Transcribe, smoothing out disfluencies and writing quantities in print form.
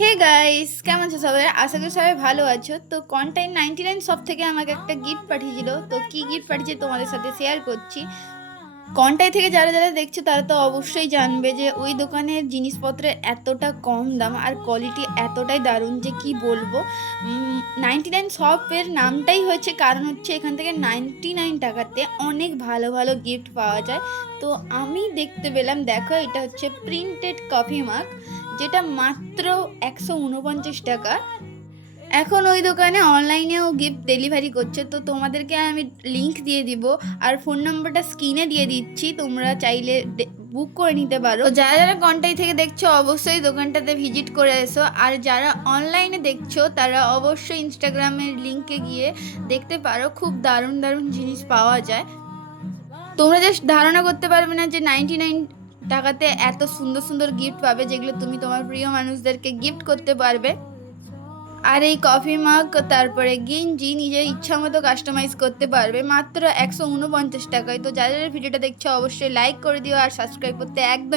Hey guys, কেমন আছো সবাই? আশা করি সবাই ভালো আছো। তো কনটাইম 99 শপ থেকে আমাকে একটা গিফট পাঠিয়েছিল। তো কি গিফট পাঠিয়েছে তোমাদের সাথে শেয়ার করছি। কনটাই থেকে যারা যারা দেখছো তারা তো অবশ্যই জানবে যে ওই দোকানের জিনিসপত্রের এতটা কম দাম আর কোয়ালিটি এতটাই দারুণ যে কি বলবো। 99 শপের নামটাই হয়েছে কারণ হচ্ছে এখান থেকে 99 টাকাতে অনেক ভালো ভালো গিফট পাওয়া যায়। তো আমি দেখতে পেলাম, দেখো এটা হচ্ছে প্রিন্টেড কফি মাগ, যেটা মাত্র 149 টাকা। এখন ওই দোকানে অনলাইনেও গিফট ডেলিভারি করছে। তো তোমাদেরকে আমি লিংক দিয়ে দিব আর ফোন নাম্বারটা স্ক্রিনে দিয়ে দিচ্ছি, তোমরা চাইলে বুক করে নিতে পারো। তো যারা যারা কন্টাই থেকে দেখছো অবশ্যই দোকানটাতে ভিজিট করে এসো, আর যারা অনলাইনে দেখছো তারা অবশ্যই ইনস্টাগ্রামের লিংকে গিয়ে দেখতে পারো, খুব দারুণ দারুণ জিনিস পাওয়া যায়। তোমরা জাস্ট ধারণা করতে পারবে না যে 99 টাকাতে এত সুন্দর সুন্দর গিফট পাবে, যেগুলো তুমি তোমার প্রিয় মানুষদেরকে গিফট করতে পারবে। আর এই কফি মাগ, তারপরে গেঞ্জি নিজের ইচ্ছা মতো কাস্টমাইজ করতে পারবে মাত্র 149 টাকায়। তো যারা যারা ভিডিওটা দেখছো অবশ্যই লাইক করে দিও আর সাবস্ক্রাইব করতে একদম